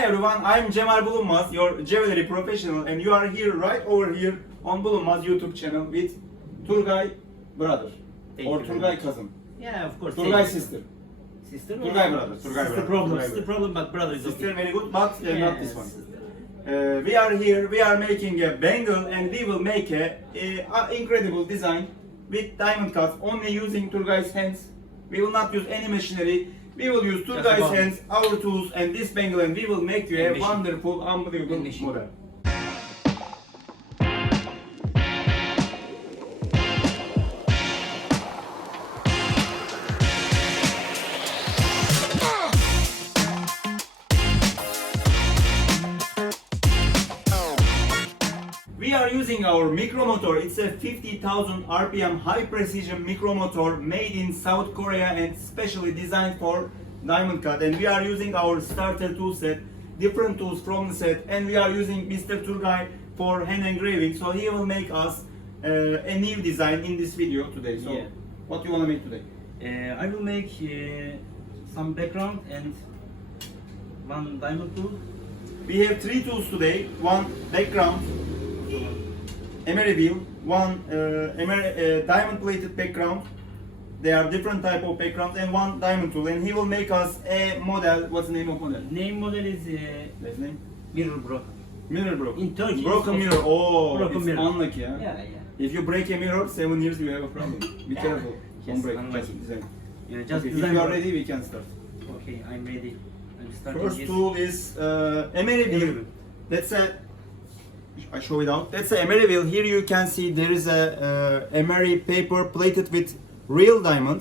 Hi everyone, I'm Cemal Bulunmaz, your jewelry professional, and you are here right over here on Bulunmaz YouTube channel with Turgay brother or Turgay cousin. Yeah, of course. Turgay sister. Sister? Turgay brother. Sister problem. Sister problem, but brother is Sister okay. very good, but not this one. Sister. We are here, we are making a bangle and we will make a incredible design with diamond cuts only using Turgay's hands. We will not use any machinery. We will use Turgay's hands, our tools and this bangle, and we will make you a wonderful, unbelievable model. We are using our micromotor. It's a 50,000 RPM high precision micromotor made in South Korea and specially designed for diamond cut. And we are using our starter tool set, different tools from the set, and we are using Mr. Turgay for hand engraving. So he will make us a new design in this video today. So Yeah. what do you want to make today? I will make some background and one diamond tool. We have three tools today. One background, Emery Wheel, one diamond plated background. They are different type of backgrounds, and one diamond tool. And he will make us a model. What's the name of model? Name model is Last name? mirror broken. Mirror broken. In Turkey. Broken mirror. Oh, Broken it's mirror. unlucky. Huh? Yeah. If you break a mirror, 7 years you have a problem. Be careful. Don't Yes, break. unlucky. Just design. Yeah, just Okay, if design you are work. ready, we can start. Okay, I'm ready. I'm starting First this. tool is Emery Wheel. Emery Wheel. That's a. I show it out. That's a Emery Wheel. Here you can see there is a Emery paper plated with real diamond.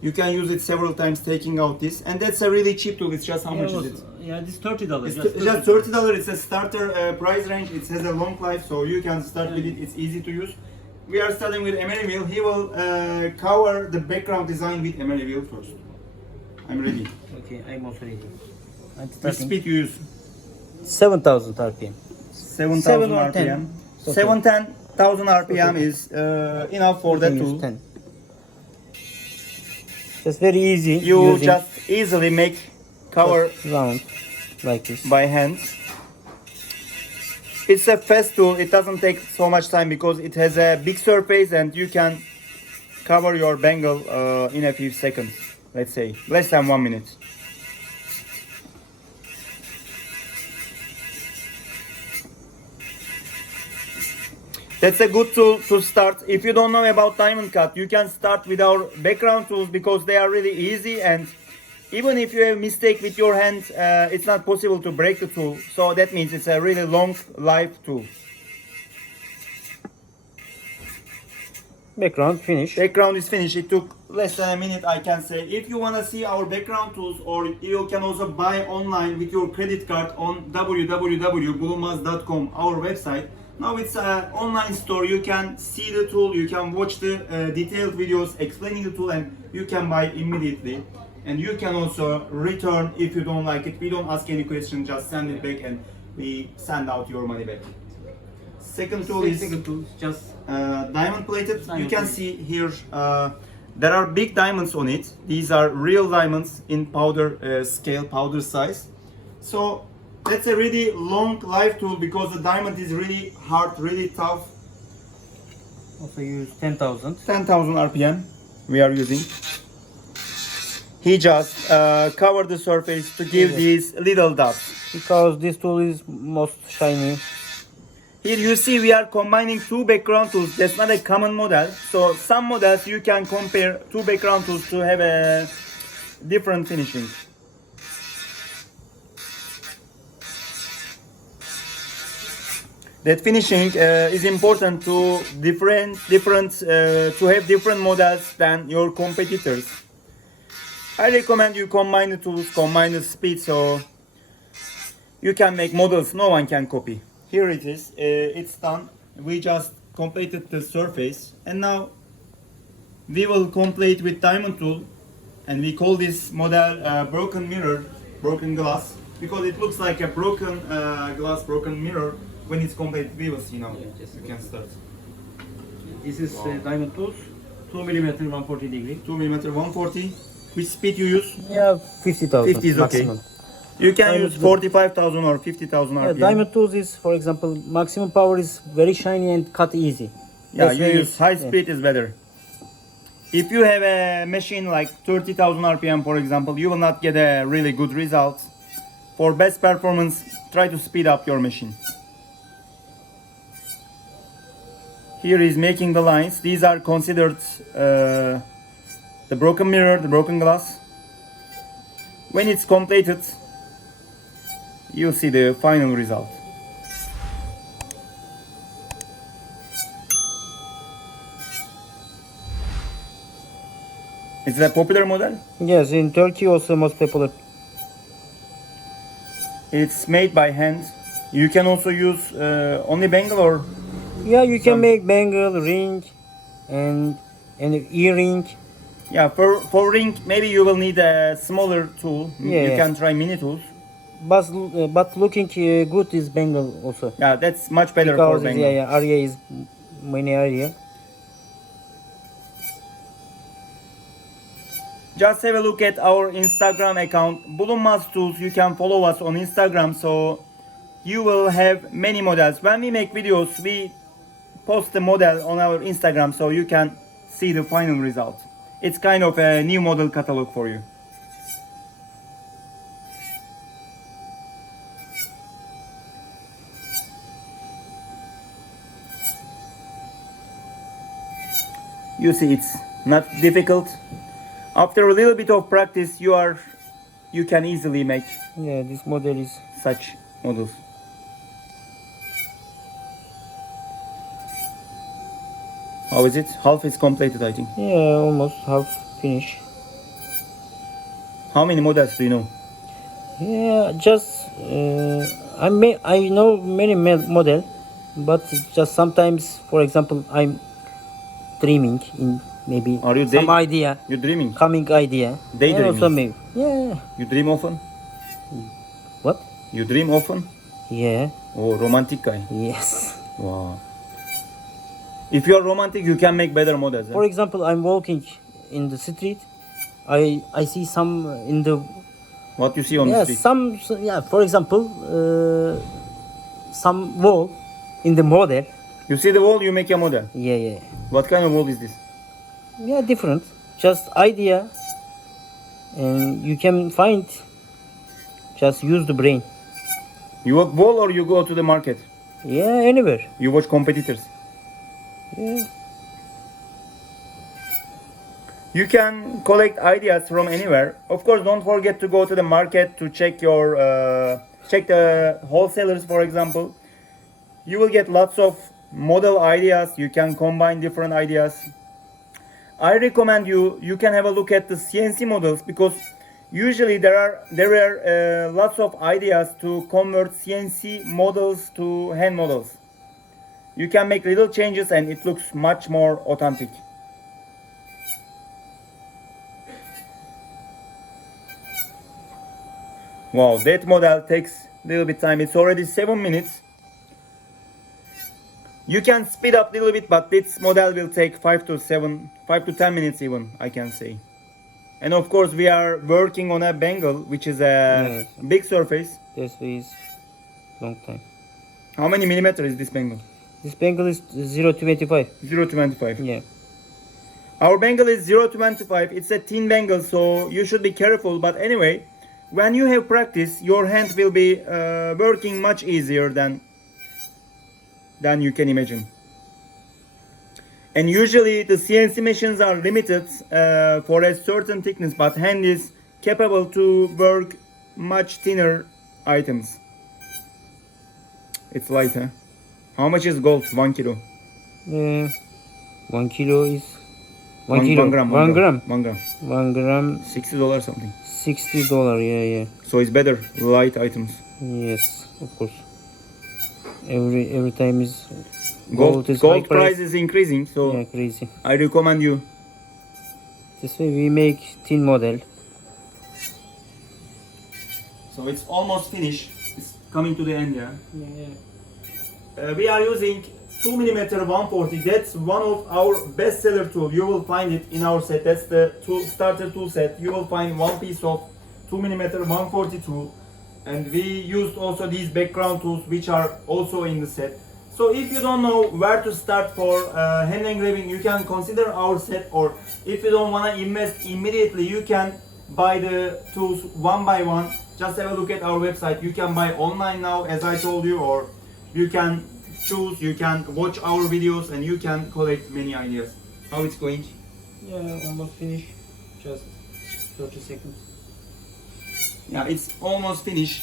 You can use it several times, taking out this, and that's a really cheap tool. It's just how much is it? Yeah, this $30. It's just $30. It's a starter price range. It has a long life, so you can start with it. It's easy to use. We are starting with Emery Wheel. He will cover the background design with Emery Wheel first. I'm ready. Okay, I'm also ready. I'm Which starting. speed you use? 7,000 RPM. 7,000 or 10. RPM. Okay. 7,000 RPM Okay. is enough for that tool. 10. Just very easy. You using just easily make cover round like this. by hand. It's a fast tool. It doesn't take so much time because it has a big surface and you can cover your bangle in a few seconds. Let's say less than 1 minute. That's a good tool to start. If you don't know about diamond cut, you can start with our background tools because they are really easy, and even if you have mistake with your hand, it's not possible to break the tool. So that means it's a really long life tool. Background finish. Background is finished. It took less than a minute, I can say. If you want to see our background tools, or you can also buy online with your credit card on www.bulunmaz.com, our website. Now it's an online store. You can see the tool, you can watch the detailed videos explaining the tool, and you can buy immediately. And you can also return if you don't like it. We don't ask any question, just send it back and we send out your money back. Second tool is just diamond plated. Diamond You can plated. see here there are big diamonds on it. These are real diamonds in powder scale, powder size. So that's a really long life tool because the diamond is really hard, really tough. also use 10,000. 10,000 RPM we are using. He just covered the surface to give these little dots. Because this tool is most shiny. Here you see we are combining two background tools. That's not a common model. So some models you can compare two background tools to have a different finishing. That finishing is important to to have different models than your competitors. I recommend you combine the tools, combine the speed, so you can make models no one can copy. Here it is, it's done. We just completed the surface, and now we will complete with diamond tool, and we call this model broken mirror, broken glass, because it looks like a broken glass, broken mirror. When it's complete, we will see now. Yes. You can start. This is diamond tools. 2mm 140 degree. 2mm 140. Which speed you use? Yeah, 50,000 50 is okay. maximum. You can Diamond use tool. 45,000 or 50,000 RPM. Diamond tools is, for example, maximum power is very shiny and cut easy. Yeah, That's you why use it's- high yeah. speed is better. If you have a machine like 30,000 RPM, for example, you will not get a really good result. For best performance, try to speed up your machine. Here is making the lines. These are considered the broken mirror, the broken glass. When it's completed, you'll see the final result. Is it a popular model? Yes, in Turkey also most popular. It's made by hand. You can also use only bangle or Yeah, you can Some- make bangle, ring, and earring. yeah. For ring, maybe you will need a smaller tool. Yeah, You yeah. can try mini tools. But looking good is bangle also. Yeah, that's much better Because for it's, bangle. yeah, area is many area. Just have a look at our Instagram account, Bulunmaz Tools. You can follow us on Instagram, so you will have many models. When we make videos, we post the model on our Instagram, so you can see the final result. It's kind of a new model catalog for you. You see, it's not difficult. After a little bit of practice, you can easily make Yeah, this model is. such models. How is it? Half is completed, I think. Yeah, almost half finished. How many models do you know? Yeah, just I know many model, but just sometimes, for example, I'm dreaming in maybe Are you some day- idea, You're dreaming. coming idea. Daydreaming. And also maybe, yeah. You dream often? What? You dream often? Yeah. Oh, romantic guy. Yes. Wow. If you are romantic, you can make better models. For example, I'm walking in the street. I see some in the What you see on yeah the street? yeah. For example, some wall in the model. You see the wall, you make a model. Yeah, yeah. What kind of wall is this? Yeah, different. Just idea, and you can find. Just use the brain. You work wall or you go to the market? Yeah, anywhere. You watch competitors. Yeah. You can collect ideas from anywhere. Of course, don't forget to go to the market to check your check the wholesalers, for example. You will get lots of model ideas. You can combine different ideas. I recommend you can have a look at the CNC models, because usually there are lots of ideas to convert CNC models to hand models. You can make little changes and it looks much more authentic. Wow, that model takes a little bit time. It's already 7 minutes. You can speed up a little bit, but this model will take 5 to 10 minutes even, I can say. And of course, we are working on a bangle, which is a Yes. big surface. This is long time. How many millimeter is this bangle? This bangle is 0.25. 0.25. Yeah. Our bangle is 0.25. It's a thin bangle, so you should be careful. But anyway, when you have practice, your hand will be working much easier than you can imagine. And usually the CNC machines are limited for a certain thickness, but hand is capable to work much thinner items. It's light, huh? How much is gold? 1 kilo. 1 kilo is 1 kilo. 1 gram. 1 gram. 1 gram. 1 gram. $60 something. $60. Yeah, yeah. So it's better light items. Yes, of course. Every time is Gold is high price is increasing, so Yeah, crazy. I recommend you. This way we make thin model. So it's almost finished. It's coming to the end, yeah. Yeah. We are using 2mm 140. That's one of our bestseller tool. You will find it in our set. That's the starter tool set. You will find one piece of 2mm 140 tool. and we used also these background tools which are also in the set. So if you don't know where to start for hand engraving, you can consider our set, or if you don't want to invest immediately, you can buy the tools one by one. Just have a look at our website. You can buy online now, as I told you, or you can choose, you can watch our videos, and you can collect many ideas. How it's going? Yeah, almost finished. Just 30 seconds. Yeah, it's almost finished.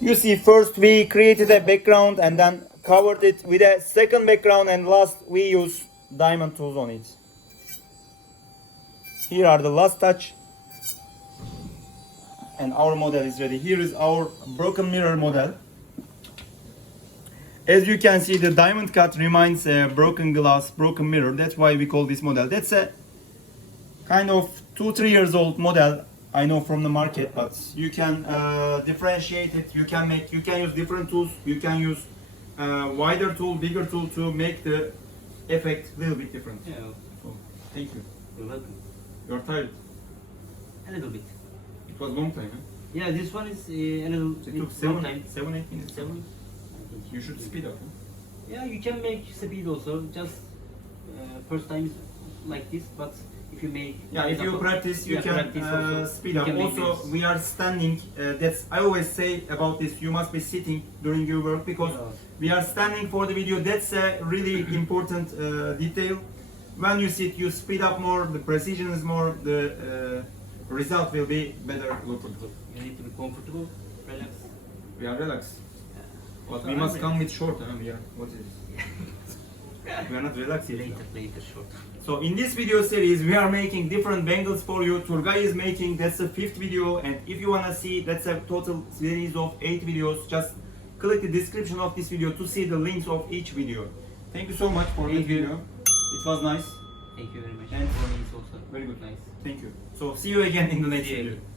You see, first we created a background and then covered it with a second background, and last we use diamond tools on it. Here are the last touch, and our model is ready. Here is our broken mirror model. As you can see, the diamond cut reminds a broken glass, broken mirror. That's why we call this model. That's a kind of 2-3 years old model, I know, from the market, but you can differentiate it. You can use different tools. You can use wider tool, bigger tool to make the effect a little bit different. Yeah. So, thank you. You're welcome. You're tired. A little bit. It was long time, huh? Yeah, this one is a little It bit took long time. 7-8 minutes. 7. You should speed up. Huh? Yeah, you can make speed also. Just first time is like this, but if you make Yeah, if you practice, you yeah, can practice also. speed You up. can make Also, this. we are standing. That's I always say about this. You must be sitting during your work, because Yeah. we are standing for the video. That's a really important detail. When you sit, you speed up more. The precision is more. The result will be better looking. You need to be comfortable, relax. We are relaxed, but So we I'm must come relaxed. with short. We are. What is it? We are not relaxed yet. Later, short. So in this video series, we are making different bangles for you. Turgay is making, that's the 5th video, and if you wanna see, that's a total series of 8 videos. Just click the description of this video to see the links of each video. Thank you so much for this Thank you. video. It was nice. Thank you very much. And for me, it's also very good. nice. Thank you. So see you again in the next See you. video.